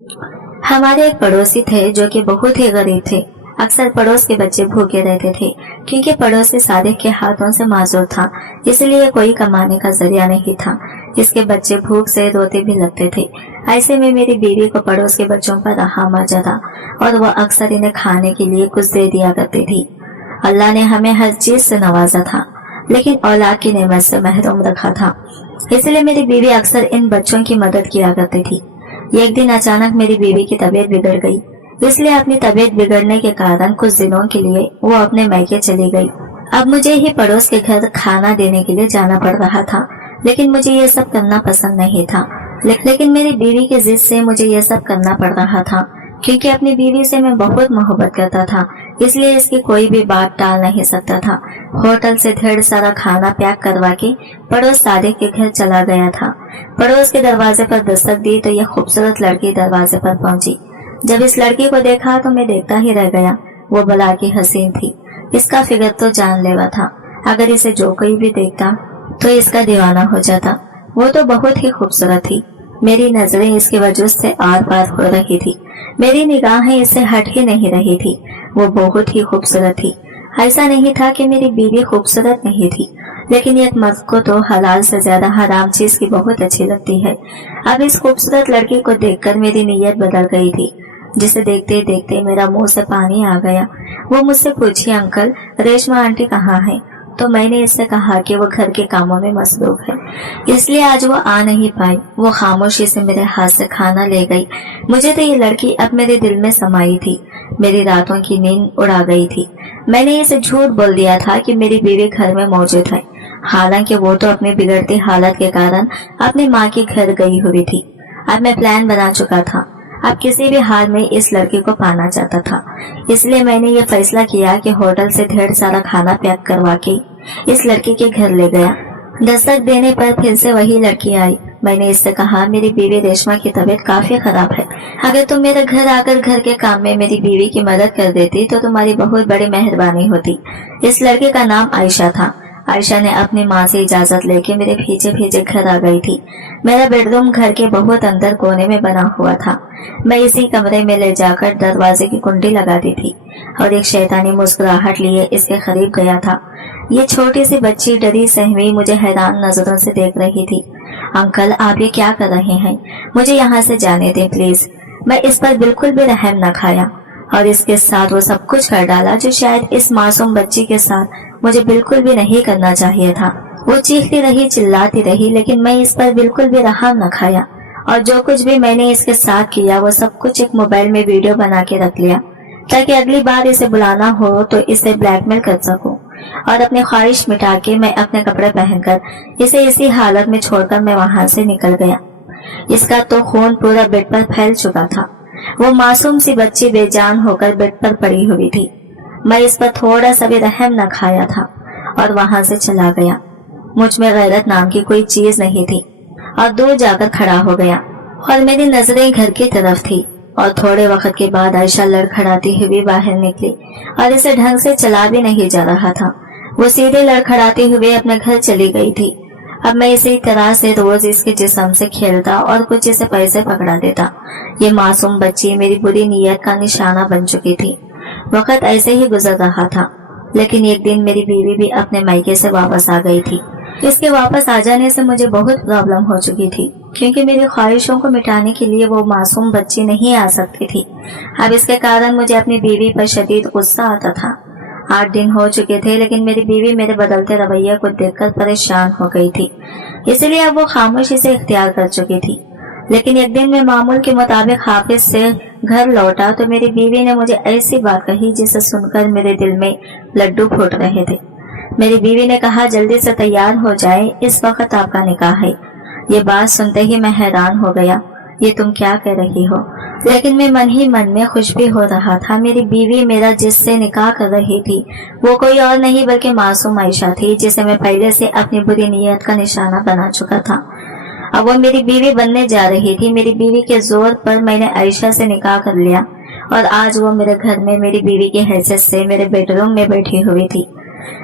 हमारे एक पड़ोसी थे जो कि बहुत ही गरीब थे। अक्सर पड़ोस के बच्चे भूखे रहते थे क्योंकि पड़ोसी सादिक के हाथों से माजूर था, इसलिए कोई कमाने का जरिया नहीं था। इसके बच्चे भूख से रोते भी लगते थे। ऐसे में मेरी बीवी को पड़ोस के बच्चों पर रहा आ जाता और वह अक्सर इन्हें खाने के लिए कुछ दे दिया करती थी। अल्लाह ने हमें हर चीज से नवाजा था, लेकिन औलाद की नेमत से महरूम रखा था, इसलिए मेरी बीवी अक्सर इन बच्चों की मदद किया करती थी। एक दिन अचानक मेरी बीवी की तबीयत बिगड़ गई, इसलिए अपनी तबीयत बिगड़ने के कारण कुछ दिनों के लिए वो अपने मायके चली गई। अब मुझे ही पड़ोस के घर खाना देने के लिए जाना पड़ रहा था, लेकिन मुझे ये सब करना पसंद नहीं था। लेकिन मेरी बीवी की जिद से मुझे ये सब करना पड़ रहा था, क्योंकि अपनी बीवी से मैं बहुत मोहब्बत करता था, इसलिए इसकी कोई भी बात टाल नहीं सकता था। होटल से ढेर सारा खाना पैक करवा के पड़ोस सादिक के घर चला गया था। पड़ोस के दरवाजे पर दस्तक दी तो यह खूबसूरत लड़की दरवाजे पर पहुंची। जब इस लड़की को देखा तो मैं देखता ही रह गया। वो भला की हसीन थी, इसका फिगर तो जानलेवा था। अगर इसे जो कोई भी देखता तो इसका दीवाना हो जाता। वो तो बहुत ही खूबसूरत थी। मेरी नजरें इसके वजूद से आर पार हो रही थी, मेरी निगाहें इससे हट ही नहीं रही थी। वो बहुत ही खूबसूरत थी। ऐसा नहीं था कि मेरी बीवी खूबसूरत नहीं थी, लेकिन एक मर्द को तो हलाल से ज्यादा हराम चीज की बहुत अच्छी लगती है। अब इस खूबसूरत लड़की को देखकर मेरी नीयत बदल गई थी, जिसे देखते देखते मेरा मुंह से पानी आ गया। वो मुझसे पूछी, अंकल रेशमा आंटी कहाँ है? तो मैंने इससे कहा कि वो घर के कामों में मसरूफ है, इसलिए आज वो आ नहीं पाई। वो खामोशी से मेरे हाथ से खाना ले गई। मुझे तो ये लड़की अब मेरे दिल में समाई थी। मेरी रातों की नींद उड़ा गई थी। मैंने इसे झूठ बोल दिया था कि मेरी बीवी घर में मौजूद है, हालांकि वो तो अपनी बिगड़ती हालत के कारण अपनी माँ के घर गई हुई थी। अब मैं प्लान बना चुका था। अब किसी भी हाल में इस लड़की को पाना चाहता था, इसलिए मैंने ये फैसला किया कि होटल से ढेर सारा खाना पैक करवा के इस लड़की के घर ले गया। दस्तक देने पर फिर से वही लड़की आई। मैंने इससे कहा, मेरी बीवी रेशमा की तबीयत काफी खराब है, अगर तुम मेरे घर आकर घर के काम में मेरी बीवी की मदद कर देती तो तुम्हारी बहुत बड़ी मेहरबानी होती। इस लड़के का नाम आयशा था। आयशा ने अपनी माँ से इजाजत लेके मेरे पीछे पीछे घर आ गई थी। मेरा बेडरूम घर के बहुत अंदर कोने में बना हुआ था। मैं इसी कमरे में ले जाकर दरवाजे की कुंडी लगा दी थी और एक शैतानी मुस्कुराहट लिए इसके करीब गया था। ये छोटी सी बच्ची डरी सहमी मुझे हैरान नजरों से देख रही थी। अंकल आप ये क्या कर रहे हैं? मुझे यहाँ से जाने दें प्लीज। मैं इस पर बिल्कुल भी रहम न खाया और इसके साथ वो सब कुछ कर डाला जो शायद इस मासूम बच्ची के साथ मुझे बिल्कुल भी नहीं करना चाहिए था। वो चीखती रही, चिल्लाती रही, लेकिन मैं इस पर बिल्कुल भी रहम न खाया और जो कुछ भी मैंने इसके साथ किया वो सब कुछ एक मोबाइल में वीडियो बना के रख लिया, ताकि अगली बार इसे बुलाना हो तो इसे ब्लैकमेल कर सकूं। और अपनी ख्वाहिश मिटा के मैं अपने कपड़े पहनकर इसे इसी हालत में छोड़कर मैं वहां से निकल गया। इसका तो खून पूरा बेड पर फैल चुका था। वो मासूम सी बच्ची बेजान होकर बेड पर पड़ी हुई थी। मैं इस पर थोड़ा सा भी रहम न खाया था और वहां से चला गया। मुझ में गैरत नाम की कोई चीज नहीं थी और दूर जाकर खड़ा हो गया और मेरी नजरें घर की तरफ थी। और थोड़े वक्त के बाद आयशा लड़खड़ाती हुई बाहर निकली और इसे ढंग से चला भी नहीं जा रहा था। वो सीधे लड़खड़ाते हुए अपने घर चली गई थी। अब मैं इसी तरह से रोज इसके जिस्म से खेलता और कुछ इसे पैसे पकड़ा देता। ये मासूम बच्ची मेरी बुरी नीयत का निशाना बन चुकी थी। वक्त ऐसे ही गुजर रहा था, लेकिन एक दिन मेरी बीवी भी अपने मायके से वापस आ गई थी। इसके वापस आ जाने से मुझे बहुत प्रॉब्लम हो चुकी थी, क्योंकि मेरी ख्वाहिशों को मिटाने के लिए वो मासूम बच्ची नहीं आ सकती थी। अब इसके कारण मुझे अपनी बीवी पर शदीद गुस्सा आता था। 8 दिन हो चुके थे, लेकिन मेरी बीवी मेरे बदलते रवैये को देखकर परेशान हो गई थी, इसलिए अब वो खामोशी से इख्तियार कर चुकी थी। लेकिन एक दिन मैं मामूल के मुताबिक हाफिज से घर लौटा तो मेरी बीवी ने मुझे ऐसी बात कही जिसे सुनकर मेरे दिल में लड्डू फूट रहे थे। मेरी बीवी ने कहा, जल्दी से तैयार हो जाए, इस वक्त आपका निकाह है। ये बात सुनते ही मैं हैरान हो गया। ये तुम क्या कह रही हो? लेकिन मैं मन ही मन में खुश भी हो रहा था। मेरी बीवी मेरा जिससे निकाह कर रही थी वो कोई और नहीं बल्कि मासूम आयशा थी, जिसे मैं पहले से अपनी बुरी नीयत का निशाना बना चुका था। अब वो मेरी बीवी बनने जा रही थी। मेरी बीवी के जोर पर मैंने आयशा से निकाह कर लिया और आज वो मेरे घर में मेरी बीवी की हैसियत से मेरे बेडरूम में बैठी हुई थी।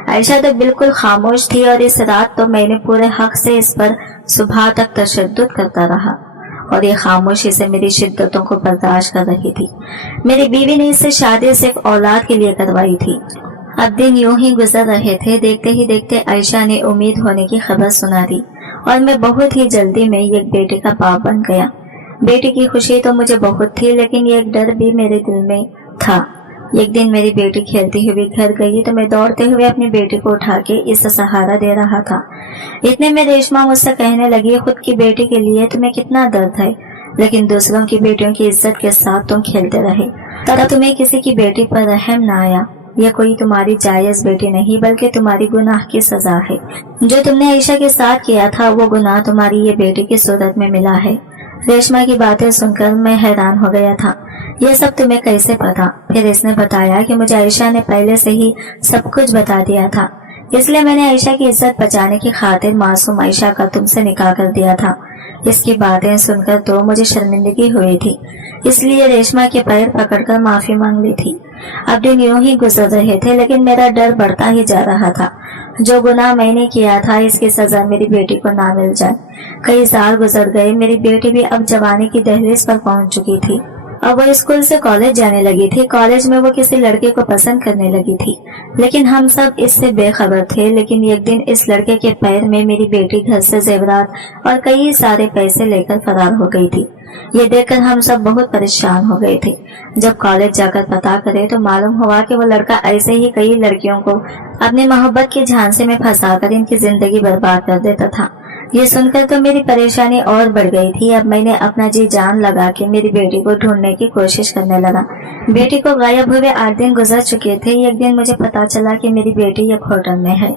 आयशा तो बिल्कुल खामोश थी और इस रात तो मैंने पूरे हक से इस पर सुबह तक तशद्दुद करता रहा और ये खामोशी से मेरी शिद्दतों को बर्दाश्त कर रही थी। मेरी बीवी ने इससे शादी सिर्फ औलाद के लिए करवाई थी। अब दिन यूं ही गुजर रहे थे। देखते ही देखते आयशा ने उम्मीद होने की खबर सुना दी और मैं बहुत ही जल्दी में एक बेटे का बाप बन गया। बेटी की खुशी तो मुझे बहुत थी, लेकिन एक डर भी मेरे दिल में था। एक दिन मेरी बेटी खेलती हुई घर गई तो मैं दौड़ते हुए अपनी बेटी को उठा के इसे सहारा दे रहा था। इतने में रेशमा मुझसे कहने लगी, खुद की बेटी के लिए तुम्हें कितना दर्द है, लेकिन दूसरों की बेटियों की इज्जत के साथ तुम खेलते रहे, तब तुम्हें किसी की बेटी पर रहम न आया। यह कोई तुम्हारी जायज बेटी नहीं, बल्कि तुम्हारी गुनाह की सजा है। जो तुमने आयशा के साथ किया था वो गुनाह तुम्हारी ये बेटी की सूरत में मिला है। रेशमा की बातें सुनकर मैं हैरान हो गया था। यह सब तुम्हें कैसे पता? फिर इसने बताया कि मुझे आयशा ने पहले से ही सब कुछ बता दिया था, इसलिए मैंने आयशा की इज्जत बचाने की खातिर मासूम आयशा का तुमसे निकाह कर दिया था। इसकी बातें सुनकर तो मुझे शर्मिंदगी हुई थी, इसलिए रेशमा के पैर पकड़कर माफी मांग ली थी। अब दिन यूं ही गुजर रहे थे, लेकिन मेरा डर बढ़ता ही जा रहा था। जो गुनाह मैंने किया था इसकी सजा मेरी बेटी को ना मिल जाए। कई साल गुजर गए, मेरी बेटी भी अब जवानी की दहलीज पर पहुंच चुकी थी। अब वो स्कूल से कॉलेज जाने लगी थी। कॉलेज में वो किसी लड़के को पसंद करने लगी थी, लेकिन हम सब इससे बेखबर थे। लेकिन एक दिन इस लड़के के पैर में मेरी बेटी घर से जेवरात और कई सारे पैसे लेकर फरार हो गई थी। ये देखकर हम सब बहुत परेशान हो गए थे। जब कॉलेज जाकर पता करे तो मालूम हुआ कि वो लड़का ऐसे ही कई लड़कियों को अपनी मोहब्बत के झांसे में फंसाकर इनकी जिंदगी बर्बाद कर देता था। ये सुनकर तो मेरी परेशानी और बढ़ गई थी। अब मैंने अपना जी जान लगा के मेरी बेटी को ढूंढने की कोशिश करने लगा। बेटी को गायब हुए 8 दिन गुजर चुके थे। एक दिन मुझे पता चला कि मेरी बेटी एक होटल में है।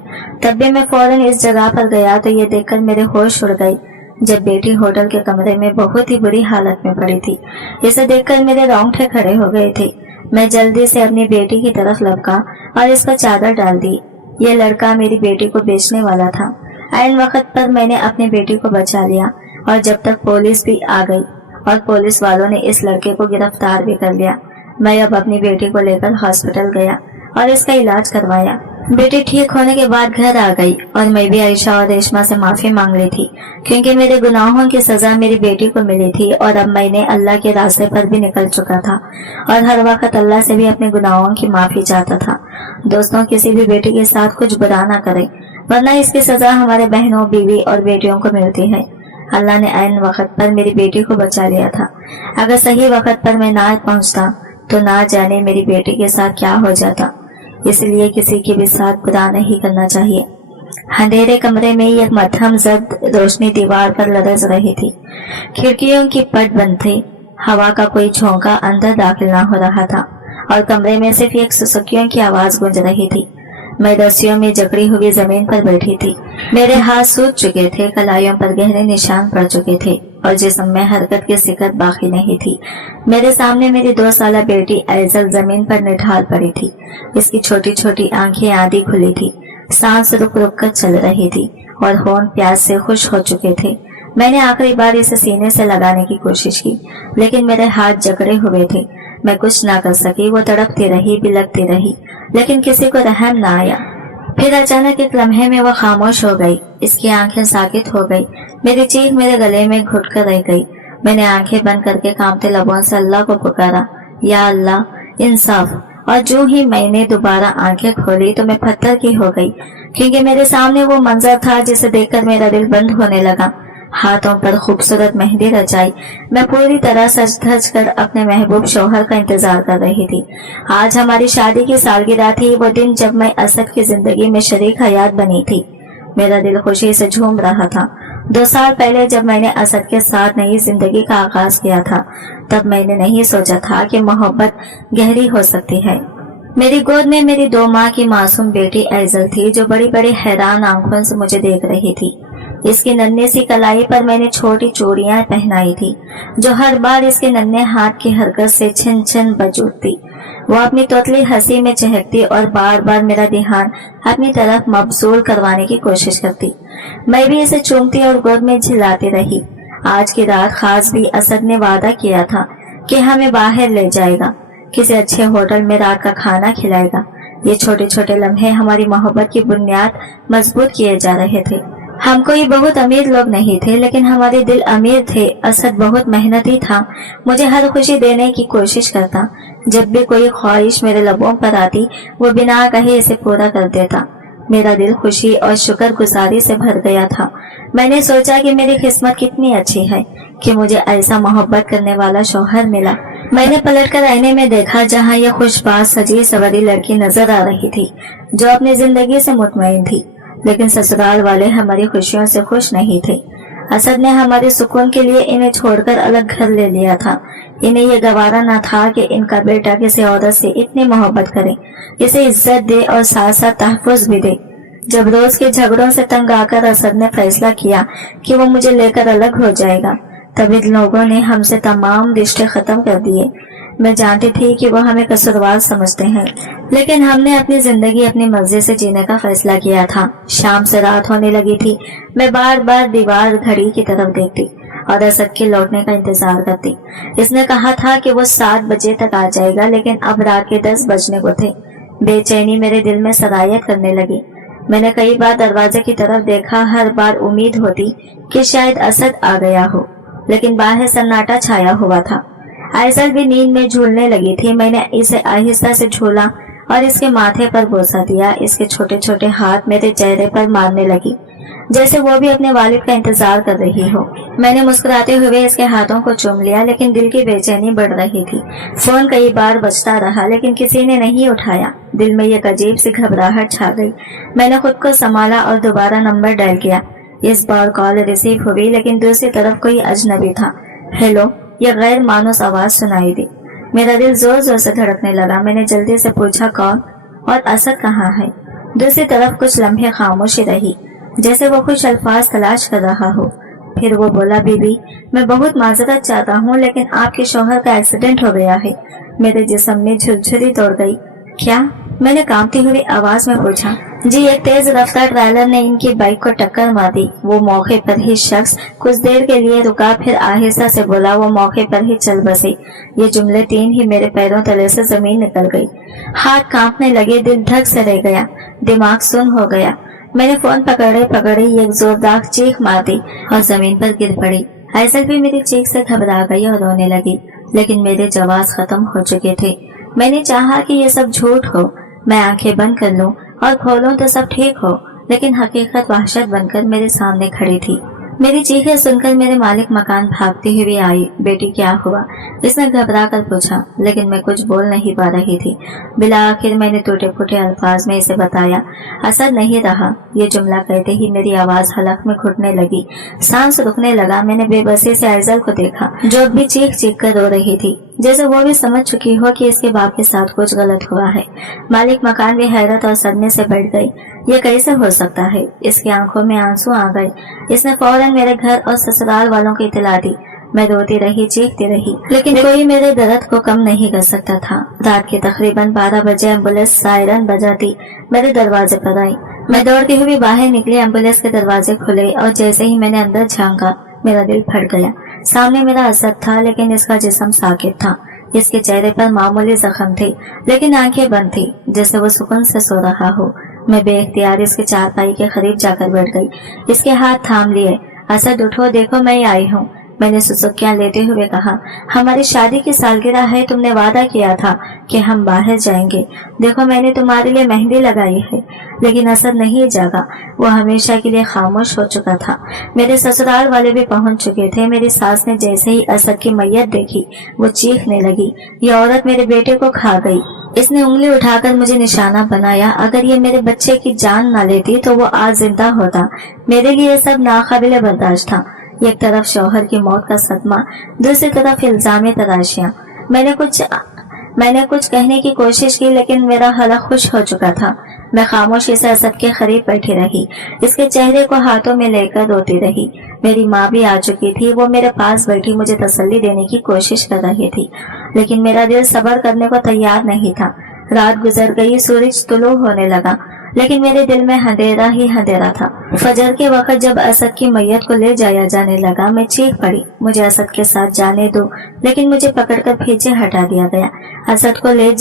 तब भी मैं फौरन इस जगह पर गया तो ये देखकर मेरे होश उड़ गई जब बेटी होटल के कमरे में बहुत ही बुरी हालत में पड़ी थी। इसे देखकर मेरे रोंगटे खड़े हो गए थे। मैं जल्दी से अपनी बेटी की तरफ लपका और इस पर चादर डाल दी। ये लड़का मेरी बेटी को बेचने वाला था। ऐन वक्त पर मैंने अपनी बेटी को बचा लिया और जब तक पुलिस भी आ गई और पुलिस वालों ने इस लड़के को गिरफ्तार भी कर लिया। मैं अब अपनी बेटी को लेकर हॉस्पिटल गया और इसका इलाज करवाया। बेटी ठीक होने के बाद घर आ गई और मैं भी आयशा और रेशमा से माफी मांग ली थी, क्योंकि मेरे गुनाहों की सजा मेरी बेटी को मिली थी और अब मैंने अल्लाह के रास्ते पर भी निकल चुका था और हर वक्त अल्लाह से भी अपने गुनाहों की माफी चाहता था। दोस्तों, किसी भी बेटी के साथ कुछ बुरा ना करें, वरना इसकी सजा हमारे बहनों, बीवी और बेटियों को मिलती है। अल्लाह ने ऐन वक्त पर मेरी बेटी को बचा लिया था। अगर सही वक्त पर मैं ना पहुंचता तो ना जाने मेरी बेटी के साथ क्या हो जाता। इसलिए किसी के भी साथ बुरा नहीं करना चाहिए। अंधेरे कमरे में एक मध्यम जर्द रोशनी दीवार पर लरज रही थी। खिड़कियों की पट बंद थी। हवा का कोई झोंका अंदर दाखिल ना हो रहा था और कमरे में सिर्फ एक सुसुकियों की आवाज गूंज रही थी। मैं रस्सियों में जकड़ी हुई जमीन पर बैठी थी। मेरे हाथ सूज चुके थे, कलाइयों पर गहरे निशान पड़ चुके थे और जिस्म में हरकत की सिकत बाकी नहीं थी। मेरे सामने मेरी 2 साला बेटी ऐजल जमीन पर निढाल पड़ी थी। इसकी छोटी छोटी आंखें आधी खुली थी, सांस रुक रुक कर चल रही थी और होंठ प्यास से खुश हो चुके थे। मैंने आखिरी बार इसे सीने से लगाने की कोशिश की, लेकिन मेरे हाथ जकड़े हुए थे। मैं कुछ ना कर सकी। वो तड़पती रही, बिलखती रही, लेकिन किसी को रहम ना आया। फिर अचानक एक लम्हे में वो खामोश हो गई। इसकी आंखें साकित हो गई। मेरी चीख मेरे गले में घुट कर रह गई। मैंने आंखें बंद करके कांपते लबों से अल्लाह को पुकारा, या अल्लाह इंसाफ। और जो ही मैंने दोबारा आंखें खोली तो मैं पत्थर की हो गई, क्योंकि मेरे सामने वो मंजर था जिसे देखकर मेरा दिल बंद होने लगा। हाथों पर खूबसूरत मेहंदी रचाई। मैं पूरी तरह सज धज कर अपने महबूब शौहर का इंतजार कर रही थी। आज हमारी शादी की सालगिरह थी, वो दिन जब मैं असद की जिंदगी में शरीक हयात बनी थी। मेरा दिल खुशी से झूम रहा था। 2 साल पहले जब मैंने असद के साथ नई जिंदगी का आगाज किया था, तब मैंने नहीं सोचा था कि मोहब्बत गहरी हो सकती है। मेरी गोद में मेरी 2 माह की मासूम बेटी ऐजल थी, जो बड़ी बड़ी हैरान आंखों से मुझे देख रही थी। इसकी नन्ही सी कलाई पर मैंने छोटी चूड़ियां पहनाई थी, जो हर बार इसके नन्हे हाथ की हरकत से छिन छिन बज उठती। वो अपनी तोतली हंसी में चहकती और बार बार मेरा ध्यान अपनी तरफ मबसूल करवाने की कोशिश करती। मैं भी इसे चूमती और गोद में झिलाती रही। आज की रात खास भी असद ने वादा किया था कि हमें बाहर ले जाएगा, किसी अच्छे होटल में रात का खाना खिलाएगा। ये छोटे छोटे लम्हे हमारी मोहब्बत की बुनियाद मजबूत किए जा रहे थे। हम कोई बहुत अमीर लोग नहीं थे, लेकिन हमारे दिल अमीर थे। असद बहुत मेहनती था, मुझे हर खुशी देने की कोशिश करता। जब भी कोई ख्वाहिश मेरे लबों पर आती, वो बिना कहे इसे पूरा कर देता। मेरा दिल खुशी और शुक्रगुजारी से भर गया था। मैंने सोचा कि मेरी किस्मत कितनी अच्छी है कि मुझे ऐसा मोहब्बत करने वाला शौहर मिला। मैंने पलटकर आईने में देखा, जहाँ यह खुशबाज सजी सवरी लड़की नजर आ रही थी, जो अपनी जिंदगी से मुतमईन थी। लेकिन ससुराल वाले हमारी खुशियों से खुश नहीं थे। असद ने हमारे सुकून के लिए इन्हें छोड़कर अलग घर ले लिया था। इन्हें यह गवारा न था कि इनका बेटा किसी औरत से इतनी मोहब्बत करे, इसे इज्जत दे और साथ साथ तहफ़्फ़ुज़ भी दे। जब रोज के झगड़ों से तंग आकर असद ने फैसला किया कि वो मुझे लेकर अलग हो जाएगा, तब इन लोगों ने हमसे तमाम रिश्ते खत्म कर दिए। मैं जानती थी कि वो हमें कसूरवार समझते हैं, लेकिन हमने अपनी जिंदगी अपनी मर्जी से जीने का फैसला किया था। शाम से रात होने लगी थी। मैं बार बार दीवार घड़ी की तरफ देखती और असद के लौटने का इंतजार करती। इसने कहा था कि वो 7 बजे तक आ जाएगा, लेकिन अब रात के 10 बजने को थे। बेचैनी मेरे दिल में सरायत करने लगी। मैंने कई बार दरवाजे की तरफ देखा। हर बार उम्मीद होती कि शायद असद आ गया हो, लेकिन बाहर सन्नाटा छाया हुआ था। आयशल भी नींद में झूलने लगी थी। मैंने इसे आहिस्ता से झूला और इसके माथे पर बोसा दिया। इसके छोटे छोटे हाथ मेरे चेहरे पर मारने लगी, जैसे वो भी अपने वालिद का इंतजार कर रही हो। मैंने मुस्कुराते हुए इसके हाथों को चूम लिया, लेकिन दिल की बेचैनी बढ़ रही थी। फोन कई बार बजता रहा, लेकिन किसी ने नहीं उठाया। दिल में एक अजीब सी घबराहट छा गई। मैंने खुद को संभाला और दोबारा नंबर डायल किया। इस बार कॉल रिसीव हुई, लेकिन दूसरी तरफ कोई अजनबी था। हेलो, यह गैर मानूस आवाज सुनाई दी। मेरा दिल जोर जोर से धड़कने लगा। मैंने जल्दी से पूछा, कौन और असद कहाँ है? दूसरी तरफ कुछ लम्हे खामोशी रही, जैसे वो कुछ अल्फाज तलाश कर रहा हो। फिर वो बोला, बीबी, मैं बहुत माजरत चाहता हूँ, लेकिन आपके शौहर का एक्सीडेंट हो गया है। मेरे जिस्म में झुरझुरी दौड़ गई। क्या? मैंने कांपती हुई आवाज में पूछा। जी, एक तेज रफ्तार ट्रेलर ने इनकी बाइक को टक्कर मार दी। वो मौके पर ही शख्स कुछ देर के लिए रुका, फिर आहिस्ता से बोला, वो मौके पर ही चल बसे। ये जुमले 3 ही मेरे पैरों तले से जमीन निकल गई। हाथ कांपने लगे, दिल धक से रह गया, दिमाग सुन्न हो गया। मैंने फोन पकड़े पकड़े एक जोरदार चीख मार दी और जमीन पर गिर पड़ी। आयशल भी मेरी चीख से घबरा गई और रोने लगी, लेकिन मेरे जवाब खत्म हो चुके थे। मैंने चाहा कि ये सब झूठ हो, मैं आंखें बंद कर लूं और खोलूं तो सब ठीक हो, लेकिन हकीकत वहशत बनकर मेरे सामने खड़ी थी। मेरी चीखें सुनकर मेरे मालिक मकान भागते हुए आई। बेटी, क्या हुआ? इसने घबरा कर पूछा, लेकिन मैं कुछ बोल नहीं पा रही थी। बिला आखिर मैंने टूटे फूटे अल्फाज में इसे बताया, असर नहीं रहा। ये जुमला कहते ही मेरी आवाज हलक में घुटने लगी, सांस रुकने लगा। मैंने बेबसी से आयशल को देखा, जो भी चीख चीख कर रो रही थी, जैसे वो भी समझ चुकी हो कि इसके बाप के साथ कुछ गलत हुआ है। मालिक मकान भी हैरत और सदमे से बैठ गई। ये कैसे हो सकता है? इसकी आंखों में आंसू आ गए। इसने फौरन मेरे घर और ससुराल वालों की इत्तला दी। मैं रोती रही, चीखती रही, लेकिन कोई मेरे दर्द को कम नहीं कर सकता था। रात के तकरीबन 12 बजे एम्बुलेंस सायरन बजाती मेरे दरवाजे पर आई। मैं दौड़ती हुई बाहर निकली। एम्बुलेंस के दरवाजे खुले और जैसे ही मैंने अंदर झांका, मेरा दिल फट गया। सामने मेरा असद था, लेकिन इसका जिस्म साकित था। इसके चेहरे पर मामूली जख्म थे, लेकिन आंखें बंद थी, जैसे वो सुकून से सो रहा हो। मैं बेख्तियार इसके चारपाई के करीब जाकर बैठ गई। इसके हाथ थाम लिए। असद, उठो, देखो मैं आई हूँ। मैंने सुसुकियां लेते हुए कहा, हमारी शादी की सालगिरह है, तुमने वादा किया था कि हम बाहर जाएंगे। देखो मैंने तुम्हारे लिए मेहंदी लगाई है। लेकिन असद नहीं जागा, वो हमेशा के लिए खामोश हो चुका था। मेरे ससुराल वाले भी पहुंच चुके थे। मेरी सास ने जैसे ही असद की मैयत देखी, वो चीखने लगी, ये औरत मेरे बेटे को खा गई। इसने उंगली उठाकर मुझे निशाना बनाया। अगर ये मेरे बच्चे की जान न लेती तो वो आज जिंदा होता। मेरे लिए सब नाकाबिले बर्दाश्त था। एक तरफ शौहर की मौत का सदमा, दूसरी तरफ इल्जामी तराशियां। मैंने कुछ कहने की कोशिश की, लेकिन मेरा हलक खुश हो चुका था। मैं खामोशी से असद के करीब बैठी रही, इसके चेहरे को हाथों में लेकर रोती रही। मेरी माँ भी आ चुकी थी। वो मेरे पास बैठी मुझे तसल्ली देने की कोशिश कर रही थी, लेकिन मेरा दिल सब्र करने को तैयार नहीं था। रात गुजर गई, सूरज तुलू होने लगा। लेकिन मेरे दिल में अंधेरा ही अंधेरा था। फजर के वक्त जब असद की मैयत को ले जाया जाने लगा, मैं चीख पड़ी, मुझे असद के साथ जाने दो, लेकिन मुझे पकड़कर पीछे हटा दिया गया। असद को ले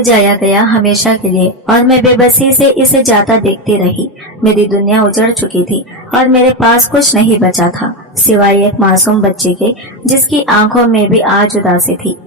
जाया गया हमेशा के लिए, और मैं बेबसी से इसे जाता देखती रही। मेरी दुनिया उजड़ चुकी थी और मेरे पास कुछ नहीं बचा था सिवाय एक मासूम बच्चे के, जिसकी आंखों में भी आज उदासी थी।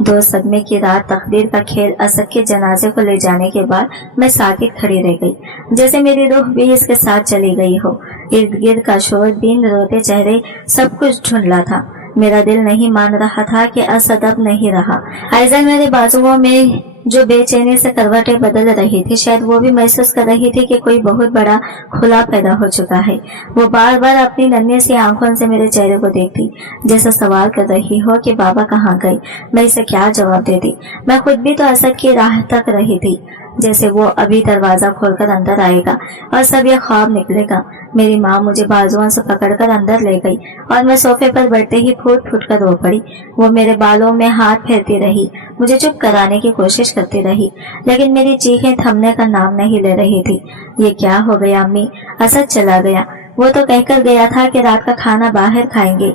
2 सदमे की रात, तकदीर का खेल। असद के जनाजे को ले जाने के बाद मैं साकित खड़ी रह गई, जैसे मेरी रूह भी इसके साथ चली गई हो। इर्द गिर्द का शोर, दिन, रोते चेहरे, सब कुछ ढूंढला था। मेरा दिल नहीं मान रहा था कि असद अब नहीं रहा। आइज़ा मेरे बाजुओं में जो बेचैनी से करवटें बदल रही थी, शायद वो भी महसूस कर रही थी कि कोई बहुत बड़ा खुला पैदा हो चुका है। वो बार बार अपनी नन्ही सी आंखों से मेरे चेहरे को देखती, जैसे सवाल कर रही हो कि बाबा कहाँ गए। मैं इसे क्या जवाब देती। मैं खुद भी तो असद की राह तक रही थी, जैसे वो अभी दरवाजा खोलकर अंदर आएगा और सब ये ख्वाब निकलेगा। मेरी माँ मुझे बाजुओं से पकड़कर अंदर ले गई और मैं सोफे पर बैठते ही फूट फूट कर रो पड़ी। वो मेरे बालों में हाथ फेरती रही, मुझे चुप कराने की कोशिश करती रही, लेकिन मेरी चीखें थमने का नाम नहीं ले रही थी। ये क्या हो गया अम्मी? असद चला गया। वो तो कहकर गया था कि रात का खाना बाहर खाएंगे,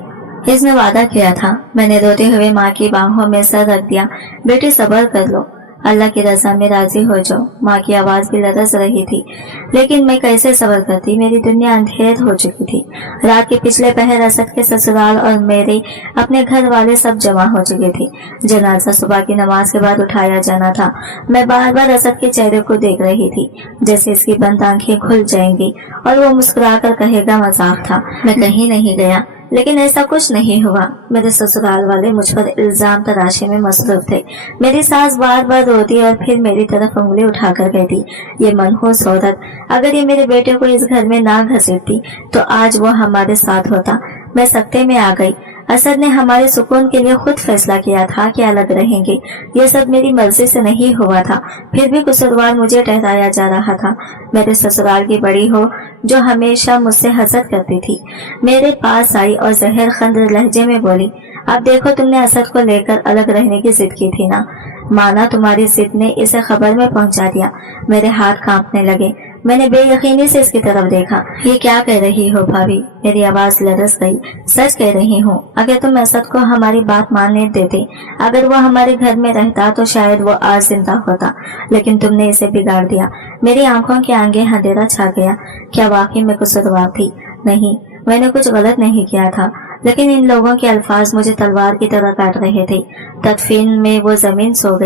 इसने वादा किया था। मैंने रोते हुए माँ की बाहों में सर रख दिया। बेटी सब्र कर लो, अल्लाह की रजा में राजी हो जाओ। माँ की आवाज भी लरस रही थी, लेकिन मैं कैसे सब्र करती। मेरी दुनिया अंधेर हो चुकी थी। रात के पिछले पहर असद के ससुराल और मेरे अपने घर वाले सब जमा हो चुके थे। जनाजा सुबह की नमाज के बाद उठाया जाना था। मैं बार बार असद के चेहरे को देख रही थी, जैसे इसकी बंद आंखें खुल जाएंगी और वो मुस्कुराकर कहेगा मजाक था। मैं कहीं नहीं गया, लेकिन ऐसा कुछ नहीं हुआ। मेरे ससुराल वाले मुझ पर इल्जाम तराशे में मसरूफ थे। मेरी सास बार बार रोती और फिर मेरी तरफ उंगली उठाकर कहती, ये मनहूस औरत, अगर ये मेरे बेटे को इस घर में ना घसीटती तो आज वो हमारे साथ होता। मैं सख्ते में आ गई। असद ने हमारे सुकून के लिए खुद फैसला किया था कि अलग रहेंगे। ये सब मेरी मर्जी से नहीं हुआ था, फिर भी कसूरवार मुझे ठहराया जा रहा था। मेरे ससुराल की बड़ी हो, जो हमेशा मुझसे हसद करती थी, मेरे पास आई और जहर खंड लहजे में बोली, अब देखो तुमने असद को लेकर अलग रहने की जिद की थी ना, माना तुम्हारी जिद ने इसे खबर में पहुंचा दिया। मेरे हाथ कांपने लगे। मैंने बेयकीनी से इसकी तरफ देखा। ये क्या कह रही हो भाभी? मेरी आवाज लरस गई। सच कह रही हूँ, अगर तुम असद को हमारी बात मानने देते, अगर वो हमारे घर में रहता तो शायद वो आज जिंदा होता, लेकिन तुमने इसे बिगाड़ दिया। मेरी आंखों के आगे अंधेरा छा गया। क्या वाकई में कसूरवार थी? नहीं, मैंने कुछ गलत नहीं किया था, लेकिन इन लोगों के अल्फाज मुझे तलवार की तरह काट रहे थे। तदफीन में वो जमीन में सो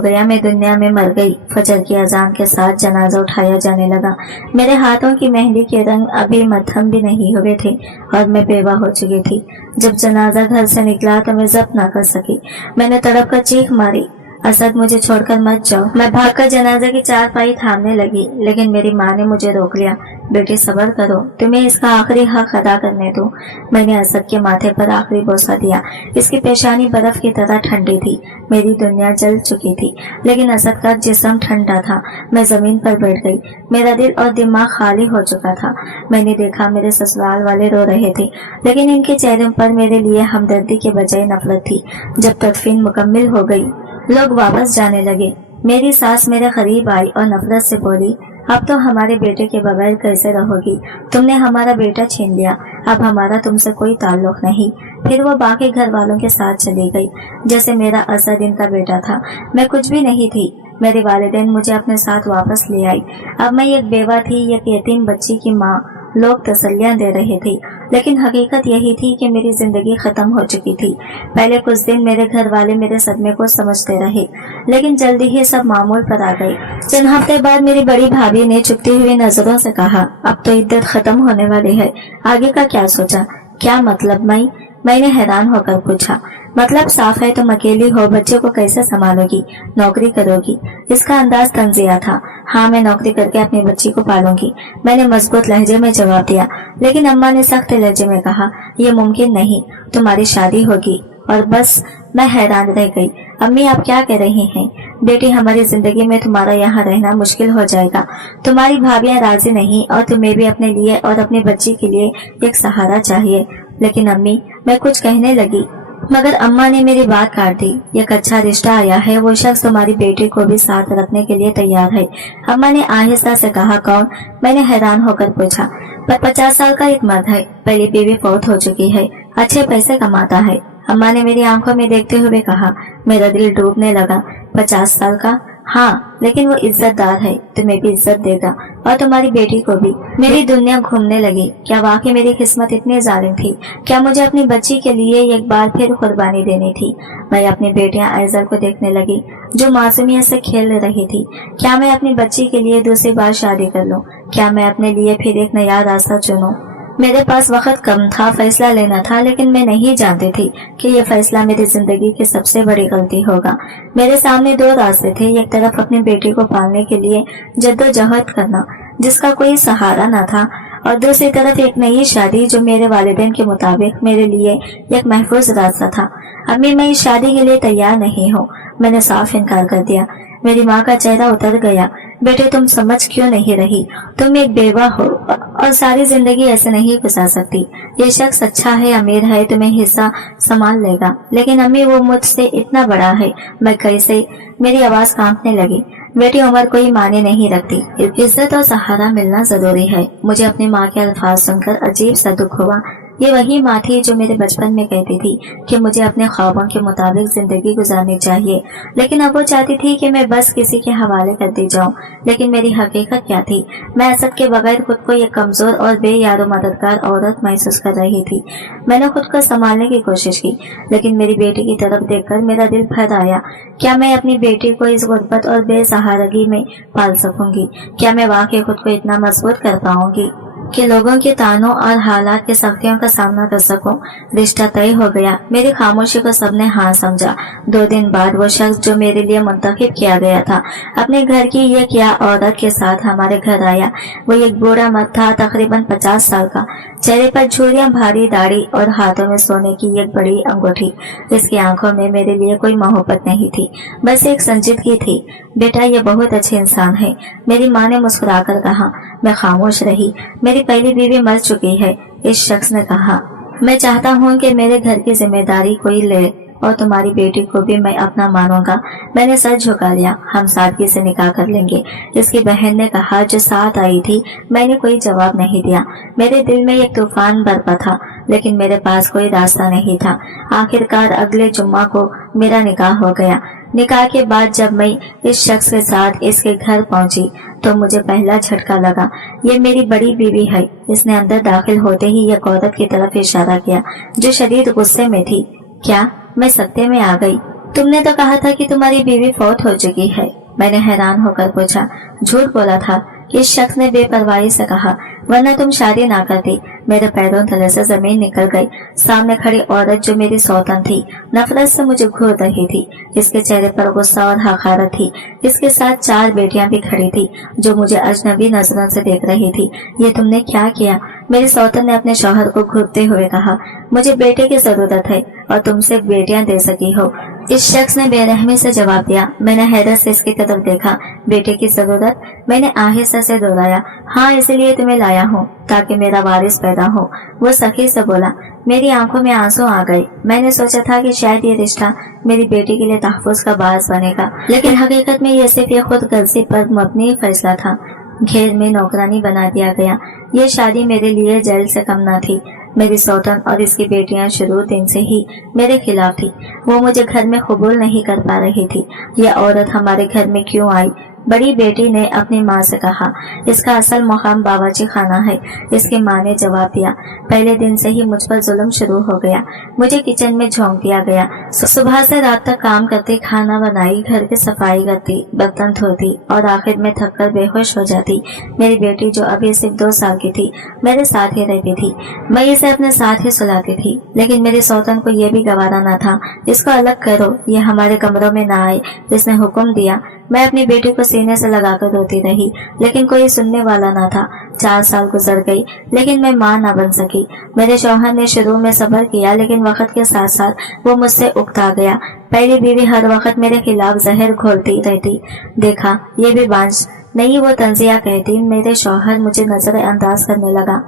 गया। मैं दुनिया में मर गई। फजर की अजान के साथ जनाजा उठाया जाने लगा। मेरे हाथों की मेहंदी के रंग अभी मध्यम भी नहीं हुए थे और मैं बेवा हो चुकी थी। जब जनाजा घर से निकला तो मैं जब्त न कर सकी। मैंने तड़प कर चीख मारी, असद मुझे छोड़कर मत जाओ। मैं भागकर जनाजा की चारपाई थामने लगी, लेकिन मेरी माँ ने मुझे रोक लिया। बेटी सब्र करो, तुम्हें इसका आखिरी हक अदा करने दो। मैंने असद के माथे पर आखिरी बोसा दिया। इसकी पेशानी बर्फ की तरह ठंडी थी। मेरी दुनिया जल चुकी थी, लेकिन असद का जिस्म ठंडा था। मैं जमीन पर बैठ गई। मेरा दिल और दिमाग खाली हो चुका था। मैंने देखा मेरे ससुराल वाले रो रहे थे, लेकिन इनके चेहरे पर मेरे लिए हमदर्दी के बजाय नफरत थी। जब तदफीन मुकम्मिल हो गई, लोग वापस जाने लगे। मेरी सास मेरे करीब आई और नफरत से बोली, अब तो हमारे बेटे के बगैर कैसे रहोगी? तुमने हमारा बेटा छीन लिया, अब हमारा तुमसे कोई ताल्लुक नहीं। फिर वो बाकी घर वालों के साथ चली गई, जैसे मेरा असद इनका बेटा था। मैं कुछ भी नहीं थी। मेरे वालिदैन मुझे अपने साथ वापस ले आई। अब मैं एक बेवा थी, एक यतीम बच्ची की माँ। लोग तसल्लियां दे रहे थे, लेकिन हकीकत यही थी कि मेरी जिंदगी खत्म हो चुकी थी। पहले कुछ दिन मेरे घर वाले मेरे सदमे को समझते रहे, लेकिन जल्दी ही सब मामूल पर आ गई। चंद हफ्ते बाद मेरी बड़ी भाभी ने चुपती हुई नजरों से कहा, अब तो इद्दत खत्म होने वाली है, आगे का क्या सोचा? क्या मतलब माई? मैंने हैरान होकर पूछा। मतलब साफ है, तुम अकेली हो, बच्चे को कैसे संभालोगी? नौकरी करोगी? इसका अंदाज तंजिया था। हाँ, मैं नौकरी करके अपनी बच्ची को पालूंगी, मैंने मजबूत लहजे में जवाब दिया। लेकिन अम्मा ने सख्त लहजे में कहा, यह मुमकिन नहीं, तुम्हारी शादी होगी। और बस मैं हैरान रह गई। अम्मी, आप क्या कह रही हैं? बेटी, हमारी जिंदगी में तुम्हारा यहाँ रहना मुश्किल हो जाएगा। तुम्हारी भाभियाँ राजी नहीं और तुम्हें भी अपने लिए और अपनी बच्ची के लिए एक सहारा चाहिए। लेकिन अम्मी, मैं कुछ कहने लगी, मगर अम्मा ने मेरी बात काट दी। एक अच्छा रिश्ता आया है, वो शख्स तुम्हारी बेटी को भी साथ रखने के लिए तैयार है। अम्मा ने आहिस्ता से कहा। कौन? मैंने हैरान होकर पूछा। पर 50 साल का एक मर्द है, पहली बीवी फौत हो चुकी है, अच्छे पैसे कमाता है। अम्मा ने मेरी आंखों में देखते हुए कहा। मेरा दिल डूबने लगा। 50 साल का? हाँ, लेकिन वो इज्जतदार है, तुम्हें भी इज्जत देगा और तुम्हारी बेटी को भी। मेरी दुनिया घूमने लगी। क्या वाकई मेरी किस्मत इतनी जालिम थी? क्या मुझे अपनी बच्ची के लिए एक बार फिर कुर्बानी देनी थी? मैं अपनी बेटियां आइजल को देखने लगी जो मासूमियत से खेल रही थी। क्या मैं अपनी बच्ची के लिए दूसरी बार शादी कर लूं? क्या मैं अपने लिए फिर एक नया रास्ता चुनूं? मेरे पास वक्त कम था, फैसला लेना था, लेकिन मैं नहीं जानती थी कि यह फैसला मेरी जिंदगी की सबसे बड़ी गलती होगा। मेरे सामने दो रास्ते थे। एक तरफ अपनी बेटी को पालने के लिए जद्दोजहद करना जिसका कोई सहारा न था, और दूसरी तरफ एक नई शादी जो मेरे वालिदैन के मुताबिक मेरे लिए एक महफूज रास्ता था। अम्मी, मैं इस शादी के लिए तैयार नहीं हूँ। मैंने साफ इनकार कर दिया। मेरी माँ का चेहरा उतर गया। बेटे, तुम समझ क्यों नहीं रही? तुम एक बेवा हो और सारी जिंदगी ऐसे नहीं गुजार सकती। ये शख्स अच्छा है, अमीर है, तुम्हें हिस्सा संभाल लेगा, लेकिन अम्मी वो मुझसे इतना बड़ा है, मैं कैसे? मेरी आवाज कांपने लगी। बेटी, उम्र कोई माने नहीं रखती, इज्जत और सहारा मिलना जरूरी है। मुझे अपनी माँ के अल्फाज सुनकर अजीब सा दुख हुआ। ये वही माँ थी जो मेरे बचपन में कहती थी कि मुझे अपने ख्वाबों के मुताबिक जिंदगी गुजारनी चाहिए, लेकिन अब वो चाहती थी कि मैं बस किसी के हवाले कर दी जाऊं। लेकिन मेरी हकीकत क्या थी? मैं असद के बगैर खुद को एक कमजोर और बेयारो मददगार औरत महसूस कर रही थी। मैंने खुद को संभालने की कोशिश की, लेकिन मेरी बेटी की तरफ देखकर मेरा दिल भर आया। क्या मैं अपनी बेटी को इस गुर्बत और बेसहारगी में पाल सकूंगी? क्या मैं वाकई खुद को इतना मजबूत कर पाऊंगी कि लोगों के तानों और हालात की सख्तियों का सामना कर सकूं? रिश्ता तय हो गया। मेरी खामोशी को सबने हाँ समझा। 2 दिन बाद वो शख्स जो मेरे लिए मुंतखब किया गया था अपने घर की ये क्या औरत के साथ हमारे घर आया। वो एक बूढ़ा मर्द था, तकरीबन 50 साल का, चेहरे पर झुर्रियां, भारी दाढ़ी और हाथों में सोने की एक बड़ी अंगूठी। इसकी आंखों में मेरे लिए कोई मोहब्बत नहीं थी, बस एक संजीदगी थी। बेटा, ये बहुत अच्छे इंसान है, मेरी माँ ने मुस्कुराकर कहा। मैं खामोश रही। मेरी पहली बीवी मर चुकी है, इस शख्स ने कहा। मैं चाहता हूँ कि मेरे घर की जिम्मेदारी कोई ले और तुम्हारी बेटी को भी मैं अपना मानूंगा। मैंने सर झुका लिया। हम सादगी से निकाह कर लेंगे, इसकी बहन ने कहा जो साथ आई थी। मैंने कोई जवाब नहीं दिया। मेरे दिल में एक तूफान बरपा था, लेकिन मेरे पास कोई रास्ता नहीं था। आखिरकार अगले जुम्मा को मेरा निकाह हो गया। निकाह के बाद जब मैं इस शख्स के साथ इसके घर पहुंची तो मुझे पहला झटका लगा। ये मेरी बड़ी बीवी है। इसने अंदर दाखिल होते ही एक औरत की तरफ इशारा किया जो शदीद गुस्से में थी। क्या? मैं सत्ते में आ गई। तुमने तो कहा था कि तुम्हारी बीवी फौत हो चुकी है। मैंने हैरान होकर पूछा। झूठ बोला था, इस शख्स ने बेपरवाही से कहा, वरना तुम शादी ना करती। मेरे पैरों तले से जमीन निकल गई। सामने खड़ी औरत जो मेरी सौतन थी नफरत से मुझे घूर रही थी। इसके चेहरे पर गुस्सा और हकारत थी। इसके साथ 4 बेटियां भी खड़ी थी जो मुझे अजनबी नजरों से देख रही थी। ये तुमने क्या किया? मेरी सौतन ने अपने शौहर को घूरते हुए कहा। मुझे बेटे की जरूरत है और तुम सिर्फ बेटियां दे सकी हो, इस शख्स ने बेरहमी से जवाब दिया। मैंने हैरत से इसकी तरफ देखा। बेटे की जरूरत? मैंने आहिस्ता से दोहराया। हाँ, इसलिए तुम्हें लाया हूँ ताकि मेरा वारिस पैदा हो। वो सखी से बोला। मेरी आंखों में आंसू आ गए। मैंने सोचा था कि शायद ये रिश्ता मेरी बेटी के लिए तहफ्फुज का बास बनेगा, लेकिन हकीकत में ये सिर्फ एक खुद गर्जी पर मबनी फैसला था। घेर में नौकरानी बना दिया गया। ये शादी मेरे लिए जेल से कम न थी। मेरी सौतन और इसकी बेटियां शुरू दिन से ही मेरे खिलाफ थी। वो मुझे घर में कबूल नहीं कर पा रही थी। यह औरत हमारे घर में क्यों आई? बड़ी बेटी ने अपनी माँ से कहा। इसका असल मुकाम बावर्ची खाना है, इसकी माँ ने जवाब दिया। पहले दिन से ही मुझ पर जुल्म शुरू हो गया। मुझे किचन में झोंक दिया गया। सुबह से रात तक काम करती, खाना बनाई, घर की सफाई करती, बर्तन धोती और आखिर में थककर बेहोश हो जाती। मेरी बेटी जो अभी सिर्फ 2 साल की थी मेरे साथ ही रहती थी। मैं इसे अपने साथ ही सुलाती थी, लेकिन मेरी सौतन को यह भी गवारा न था। इसको अलग करो, ये हमारे कमरों में न आए, इसने हुक्म दिया। मैं अपनी बेटी को सीने से लगाकर रोती रही, लेकिन कोई सुनने वाला न था। 4 साल गुजर गई, लेकिन मैं माँ न बन सकी। मेरे शौहर ने शुरू में सब्र किया, लेकिन वक्त के साथ साथ वो मुझसे उकता गया। पहली बीवी हर वक्त मेरे खिलाफ जहर घोलती रहती। देखा, ये भी बांझ नहीं, वो तंजिया कहती। मेरे शौहर मुझे नजरअंदाज करने लगा।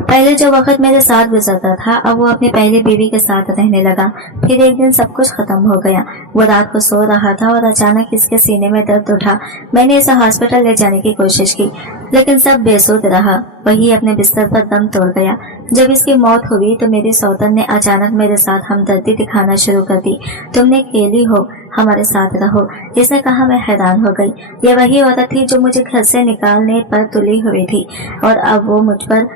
पहले जो वक्त मेरे साथ गुजरता था अब वो अपनी पहली बीवी के साथ रहने लगा। फिर एक दिन सब कुछ खत्म हो गया। वो रात को सो रहा था और अचानक इसके सीने में दर्द उठा। मैंने इसे हॉस्पिटल ले जाने की कोशिश की लेकिन सब बेसुध रहा। वही अपने बिस्तर पर दम तोड़ गया। जब इसकी मौत हुई तो मेरी सौतन ने अचानक मेरे साथ हमदर्दी दिखाना शुरू कर दी। तुमने अकेली हो, हमारे साथ रहो, इसने कहा। मैं हैरान हो गई। ये वही औरत थी जो मुझे घर से निकालने पर तुली हुई थी और अब वो मुझ पर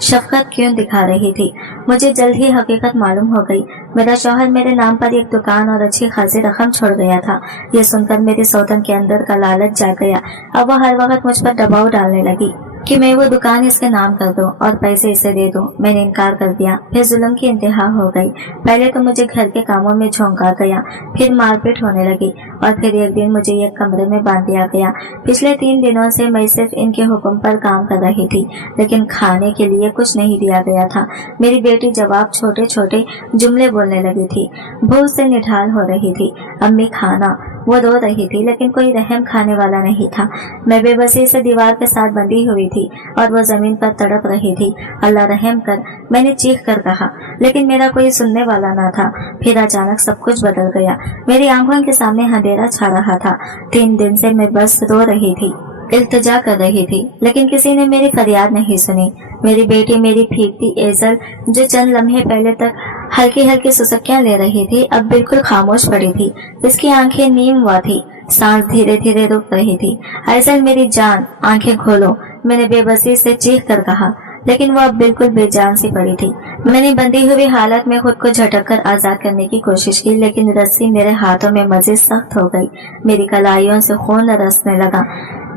शफकत क्यों दिखा रही थी। मुझे जल्द ही हकीकत मालूम हो गई। मेरा शौहर मेरे नाम पर एक दुकान और अच्छी खासी रकम छोड़ गया था। ये सुनकर मेरी सौतन के अंदर का लालच जाग गया। अब वो हर वक्त मुझ पर दबाव डालने लगी कि मैं वो दुकान इसके नाम कर दूं और पैसे इसे दे दूं। मैंने इनकार कर दिया। फिर जुल्म की इंतहा हो गई। पहले तो मुझे घर के कामों में झोंका गया, फिर मारपीट होने लगी और फिर एक दिन मुझे एक कमरे में बांध दिया गया। पिछले 3 दिनों से मैं सिर्फ इनके हुक्म पर काम कर रही थी लेकिन खाने के लिए कुछ नहीं दिया गया था। मेरी बेटी जवाब छोटे छोटे जुमले बोलने लगी थी। भूख से निढाल हो रही थी। अम्मी खाना, वो रो रही थी लेकिन कोई रहम खाने वाला नहीं था। मैं बेबसी से दीवार के साथ बंधी हुई थी और वो जमीन पर तड़प रही थी। अल्लाह रहम कर, मैंने चीख कर कहा लेकिन मेरा कोई सुनने वाला ना था। फिर अचानक सब कुछ बदल गया। मेरी आंखों के सामने अंधेरा छा रहा था। 3 दिन से मैं बस रो रही थी, इल्तिजा कर रही थी लेकिन किसी ने मेरी फरियाद नहीं सुनी। मेरी बेटी, मेरी फीकती एजल, जो चंद लम्हे पहले तक हल्की हल्की सुसक्कियां ले रही थी, अब बिल्कुल खामोश पड़ी थी। इसकी आंखें नीम हुआ थी, सांस धीरे धीरे रुक रही थी। एजल मेरी जान, आंखें खोलो, मैंने बेबसी से चीख कर कहा लेकिन वो अब बिल्कुल बेजान सी पड़ी थी। मैंने बंधी हुई हालत में खुद को झटक कर आजाद करने की कोशिश की लेकिन रस्सी मेरे हाथों में मजीद सख्त हो गई। मेरी कलाइयों से खून रसने लगा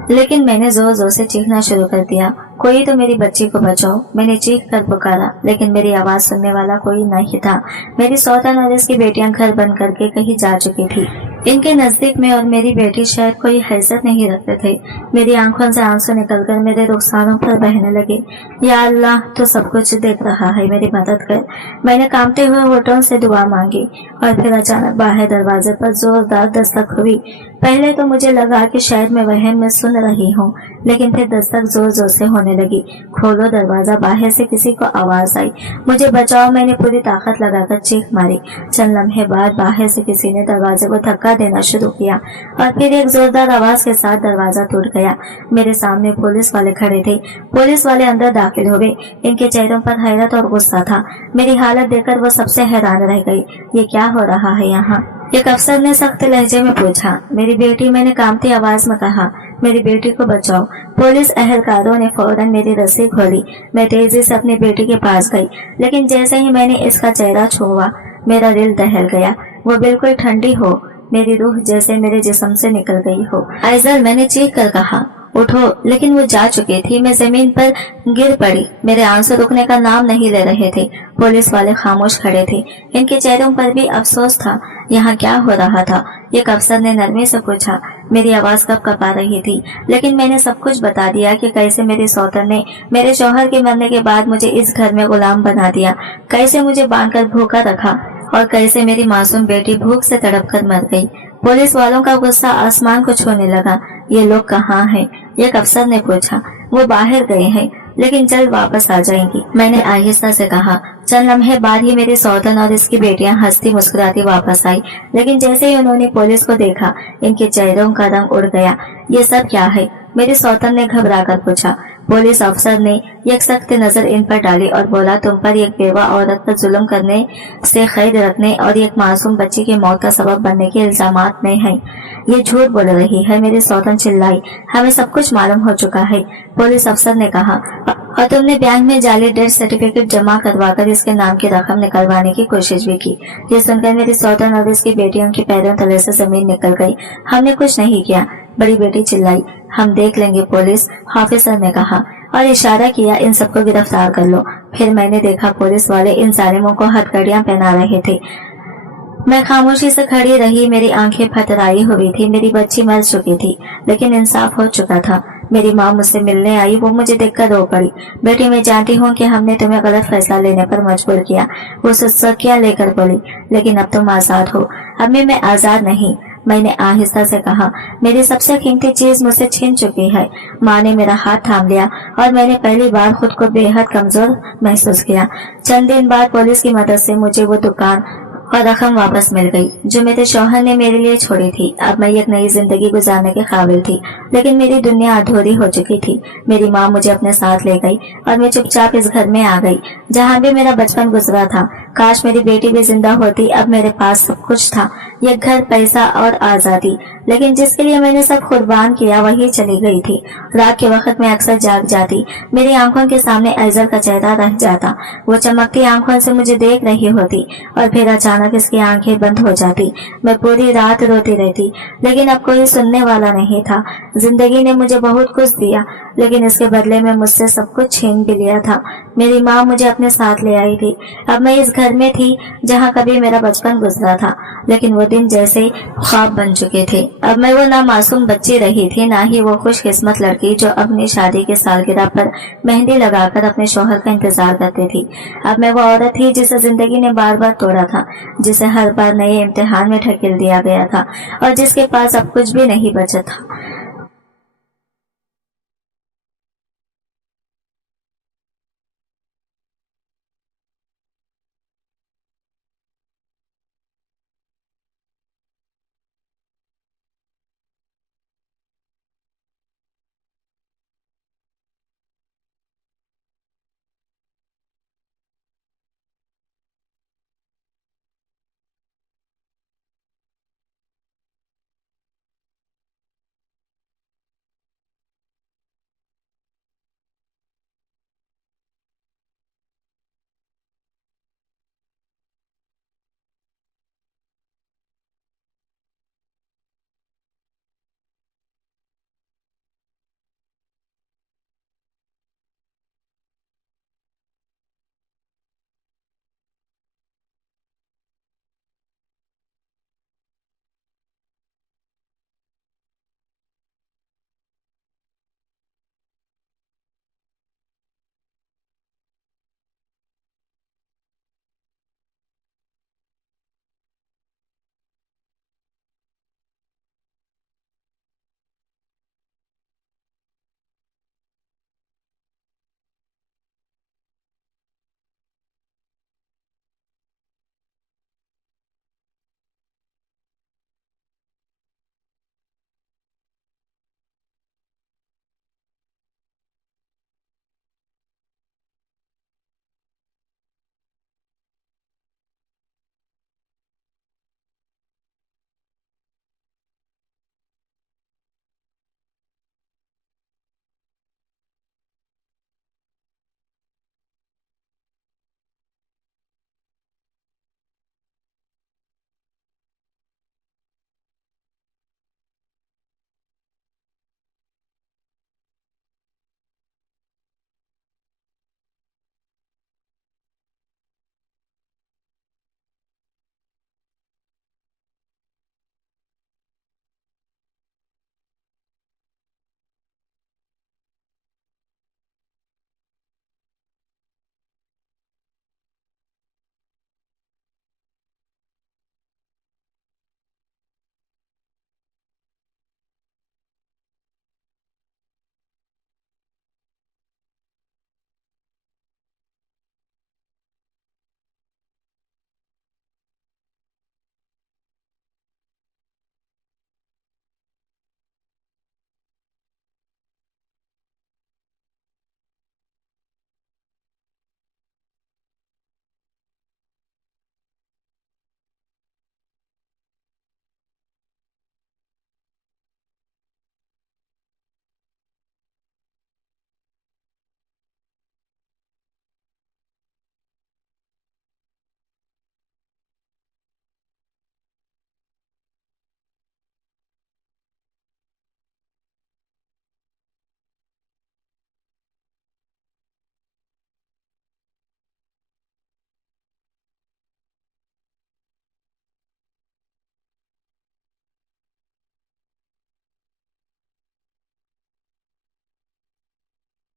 लेकिन मैंने जोर जोर से चीखना शुरू कर दिया, कोई तो मेरी बच्ची को बचाओ। मैंने चीख कर पुकारा लेकिन मेरी आवाज सुनने वाला कोई नहीं था। मेरी सौतन और इसकी बेटियां घर बंद करके कहीं जा चुकी थी। इनके नजदीक में और मेरी बेटी शायद कोई हैसियत नहीं रखते थे। मेरी आंखों से आंसू निकलकर मेरे रुखसारों पर बहने लगे। या अल्लाह, तो सब कुछ देख रहा है, मेरी मदद कर। मैंने कांपते हुए होठों से दुआ मांगी और फिर अचानक बाहर दरवाजे पर जोरदार दस्तक हुई। पहले तो मुझे लगा कि शायद मैं वहम में सुन रही हूँ लेकिन फिर दस्तक जोर जोर से होने लगी। खोलो दरवाजा, बाहर से किसी को आवाज आई, मुझे बचाओ। मैंने पूरी ताकत लगाकर चीख मारी। चंद लम्हे बाद बाहर से किसी ने दरवाजे को धक्का देना शुरू किया और फिर एक जोरदार आवाज के साथ दरवाजा टूट गया। मेरे सामने पुलिस वाले खड़े थे। पुलिस वाले अंदर दाखिल हुए। इनके चेहरों पर हैरत और गुस्सा था। मेरी हालत देखकर वो सबसे हैरान रह गई। ये क्या हो रहा है यहाँ? एक अफसर ने सख्त लहजे में पूछा। मेरी बेटी, मैंने कांपती आवाज में कहा, मेरी बेटी को बचाओ। पुलिस अहलकारों ने फौरन मेरी रस्सी खोली। मैं तेजी से अपनी बेटी के पास गई लेकिन जैसे ही मैंने इसका चेहरा छुआ मेरा दिल दहल गया। वो बिल्कुल ठंडी हो, मेरी रूह जैसे मेरे जिस्म से निकल गई हो। आइजल, मैंने चीख कर कहा, उठो, लेकिन वो जा चुकी थी। मैं जमीन पर गिर पड़ी। मेरे आंसू रुकने का नाम नहीं ले रहे थे। पुलिस वाले खामोश खड़े थे। इनके चेहरों पर भी अफसोस था। यहाँ क्या हो रहा था? एक अफसर ने नरमी से पूछा। मेरी आवाज कब कपा रही थी लेकिन मैंने सब कुछ बता दिया कि कैसे मेरी सौतन ने मेरे शौहर के मरने के बाद मुझे इस घर में गुलाम बना दिया, कैसे मुझे बांधकर भूखा रखा और कैसे मेरी मासूम बेटी भूख से तड़प कर मर गई। पुलिस वालों का गुस्सा आसमान को छूने लगा। ये लोग कहाँ हैं? एक अफसर ने पूछा। वो बाहर गए हैं लेकिन जल्द वापस आ जाएंगी, मैंने आहिस्ता से कहा। चंद लम्हे बाद ही मेरी सौतन और इसकी बेटियां हंसती मुस्कुराती वापस आई लेकिन जैसे ही उन्होंने पुलिस को देखा इनके चेहरों का रंग उड़ गया। ये सब क्या है? मेरी सौतन ने घबरा कर पूछा। पुलिस अफसर ने एक सख्त नजर इन पर डाली और बोला, तुम पर एक बेवा औरत पर जुल्म करने से खैर रखने और एक मासूम बच्ची की मौत का सबब बनने के इल्जामात में है। ये झूठ बोल रही है। मेरी सौतन चिल्लाई। हमें सब कुछ मालूम हो चुका है, पुलिस अफसर ने कहा, और तुमने बैंक में जाली डेथ सर्टिफिकेट जमा करवाकर इसके नाम की रकम निकलवाने की कोशिश भी की। ये सुनकर मेरी सौतन और इसकी बेटियों के पैरों तले से जमीन निकल गई। हमने कुछ नहीं किया, बड़ी बेटी चिल्लाई। हम देख लेंगे, पुलिस ऑफिसर ने कहा और इशारा किया, इन सबको गिरफ्तार कर लो। फिर मैंने देखा पुलिस वाले इन जालिमों को हथकड़ियां पहना रहे थे। मैं खामोशी से खड़ी रही। मेरी आंखें फतराई हुई थी। मेरी बच्ची मर चुकी थी लेकिन इंसाफ हो चुका था। मेरी माँ मुझसे मिलने आई। वो मुझे देखकर रो पड़ी। बेटी, मैं जानती हूँ कि हमने तुम्हें गलत फैसला लेने पर मजबूर किया। वो सुसक्कियां लेकर बोली, लेकिन अब तुम आजाद हो। अब मैं आजाद नहीं, میں نے آہستہ سے کہا, میری سب سے قیمتی چیز مجھ سے چھین چکی ہے. ماں نے میرا ہاتھ تھام لیا اور میں نے پہلی بار خود کو بے حد کمزور محسوس کیا. چند دن بعد پولیس کی مدد سے مجھے وہ دکان اور رقم واپس مل گئی جو میرے شوہر نے میرے لیے چھوڑی تھی. اب میں ایک نئی زندگی گزارنے کے قابل تھی, لیکن میری دنیا ادھوری ہو چکی تھی. میری ماں مجھے اپنے ساتھ لے گئی اور میں چپ چاپ اس گھر میں آ گئی جہاں بھی میرا بچپن گزرا تھا. کاش میری بیٹی بھی زندہ ہوتی. اب میرے پاس سب کچھ تھا, یہ گھر, پیسہ اور آزادی, لیکن جس کے لیے میں نے سب قربان کیا وہی چلی گئی تھی. رات کے وقت میں اکثر جاگ جاتی, میری آنکھوں کے سامنے ایزل کا چہرہ رہ جاتا. وہ چمکتی آنکھوں سے مجھے دیکھ رہی ہوتی اور پھر اچانک اس کی آنکھیں بند ہو جاتی. میں پوری رات روتی رہتی, لیکن اب کوئی سننے والا نہیں تھا. زندگی نے مجھے بہت کچھ دیا, لیکن اس کے بدلے میں مجھ سے سب کچھ چھین بھی لیا تھا. میری ماں مجھے اپنے ساتھ لے آئی تھی. اب میں اس گھر میں تھی جہاں کبھی میرا بچپن گزرا تھا, لیکن وہ دن جیسے خواب بن چکے تھے. اب میں وہ نہ معصوم بچی رہی تھی, نہ ہی وہ خوش قسمت لڑکی جو اپنی شادی کے سالگرہ پر مہندی لگا کر اپنے شوہر کا انتظار کرتی تھی. اب میں وہ عورت تھی جسے زندگی نے بار بار توڑا تھا, جسے ہر بار نئے امتحان میں ڈھکیل دیا گیا تھا, اور جس کے پاس اب کچھ بھی نہیں بچا تھا.